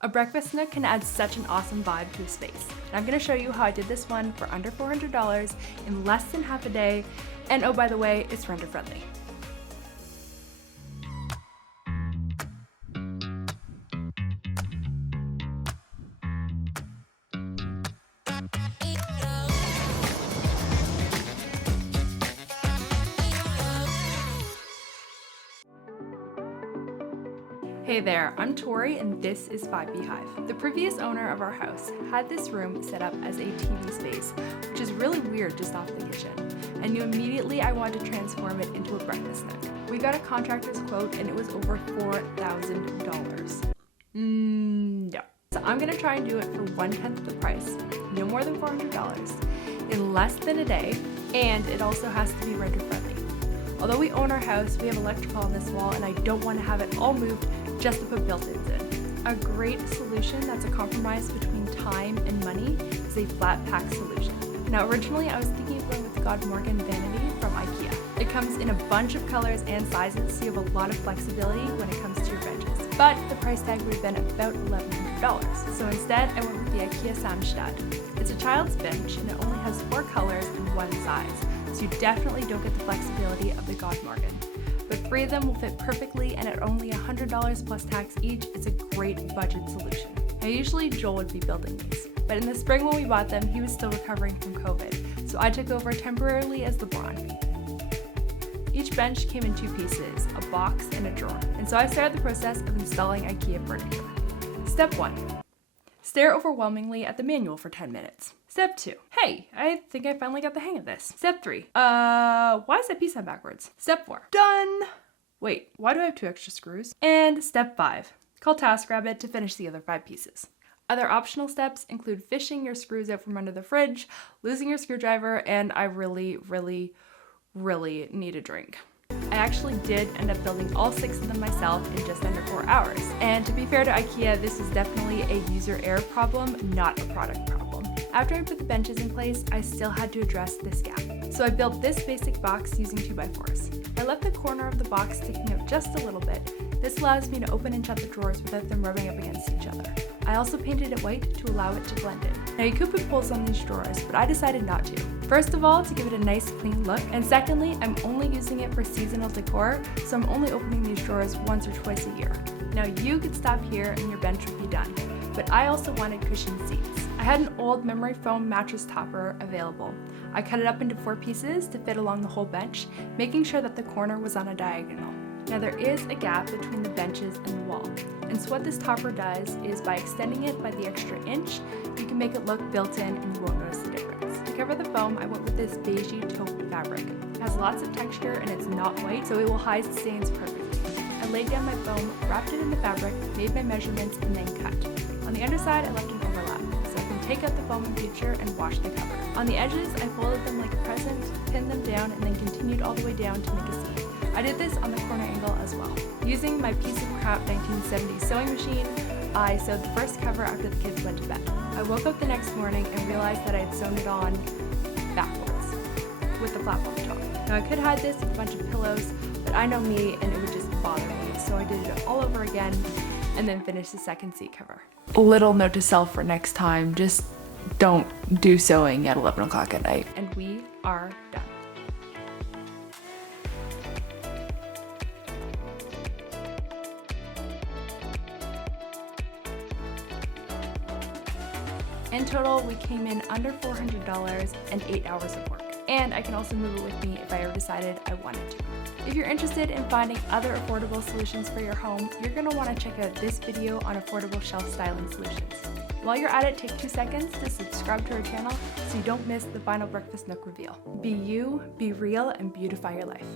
A breakfast nook can add such an awesome vibe to a space. And I'm gonna show you how I did this one for under $400 in less than half a day. And oh, by the way, it's renter friendly. Hey there, I'm Tori and this is 5 Beehive. The previous owner of our house had this room set up as a TV space, which is really weird just off the kitchen. I knew immediately I wanted to transform it into a breakfast nook. We got a contractor's quote and it was over $4,000. No. So I'm gonna try and do it for 1/10 the price, no more than $400, in less than a day, and it also has to be renter friendly. Although we own our house, we have electrical on this wall and I don't want to have it all moved just to put built-ins in. A great solution that's a compromise between time and money is a flat pack solution. Now originally I was thinking of going with the God Morgan Vanity from Ikea. It comes in a bunch of colors and sizes, so you have a lot of flexibility when it comes to your benches. But the price tag would have been about $1,100. So instead I went with the Ikea Samstad. It's a child's bench and it only has 4 colors and 1 size. So you definitely don't get the flexibility of the God Morgan. But 3 of them will fit perfectly, and at only $100 plus tax each, it's a great budget solution. Now usually Joel would be building these, but in the spring when we bought them, he was still recovering from COVID, so I took over temporarily as the Braun. Each bench came in 2 pieces, a box and a drawer, and so I started the process of installing Ikea furniture. Step 1. Stare overwhelmingly at the manual for 10 minutes. Step 2. Hey, I think I finally got the hang of this. Step 3. Why is that piece on backwards? Step 4. Done! Wait, why do I have 2 extra screws? And step 5. Call TaskRabbit to finish the other 5 pieces. Other optional steps include fishing your screws out from under the fridge, losing your screwdriver, and I really need a drink. I actually did end up building all 6 of them myself in just under 4 hours. And to be fair to Ikea, this is definitely a user error problem, not a product problem. After I put the benches in place, I still had to address this gap. So I built this basic box using 2x4s. I left the corner of the box sticking out just a little bit. This allows me to open and shut the drawers without them rubbing up against each other. I also painted it white to allow it to blend in. Now you could put holes on these drawers, but I decided not to. First of all, to give it a nice clean look, and secondly, I'm only using it for seasonal decor, so I'm only opening these drawers once or twice a year. Now you could stop here and your bench would be done, but I also wanted cushioned seats. I had an old memory foam mattress topper available. I cut it up into 4 pieces to fit along the whole bench, making sure that the corner was on a diagonal. Now there is a gap between the benches and the wall, and so what this topper does is by extending it by the extra inch, you can make it look built in and you won't notice the difference. To cover the foam, I went with this beigey taupe fabric. It has lots of texture and it's not white, so it will hide stains perfectly. I laid down my foam, wrapped it in the fabric, made my measurements, and then cut. On the underside, I left an overlap, so I can take out the foam in future and wash the cover. On the edges, I folded them like a present, pinned them down, and then continued all the way down to make a seam. I did this on the corner angle as well. Using my piece of crap 1970s sewing machine, I sewed the first cover after the kids went to bed. I woke up the next morning and realized that I had sewn it on backwards with the flap on the top. Now I could hide this with a bunch of pillows, but I know me and it would just bother me, so I did it all over again and then finished the second seat cover. Little note to self for next time, just don't do sewing at 11 o'clock at night. And we are done. In total, we came in under $400 and 8 hours of work. And I can also move it with me if I ever decided I wanted to. If you're interested in finding other affordable solutions for your home, you're going to want to check out this video on affordable shelf styling solutions. While you're at it, take 2 seconds to subscribe to our channel so you don't miss the final breakfast nook reveal. Be you, be real, and beautify your life.